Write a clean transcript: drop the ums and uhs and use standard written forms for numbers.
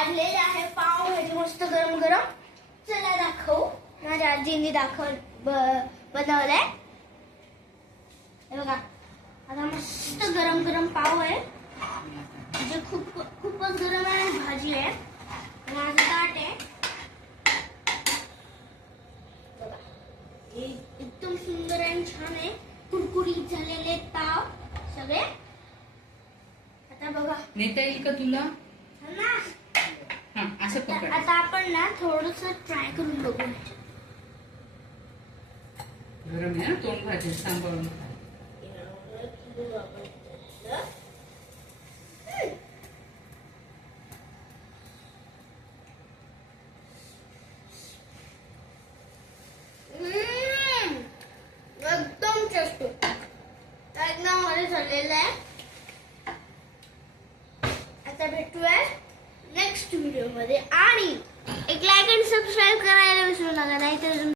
वाढलेले आहे पाव भाजी मस्त गरम गरम. चला दाखवू. माझ्या आजींनी बनवलंय. हे बघा आता मस्त गरम गरम पाव आहे. म्हणजे खूपच गरम आहे. भाजी आहे. माझं ताट आहे. एकदम सुंदर आणि छान आहे. कुरकुरीत झालेले पाव सगळे. आता बघा नेता येईल का तुला? ना असं पकड. आता आपण ना थोडस ट्राय करून बघू. गरम आहे तोंड भाजी सांभाळून. एकदम टेस्टी. एकदम मध्ये झालेलं आहे. आता भेटूया नेक्स्ट व्हिडिओ मध्ये. आणि एक लाईक आणि सबस्क्राईब करायला विसरू नका. नाहीतर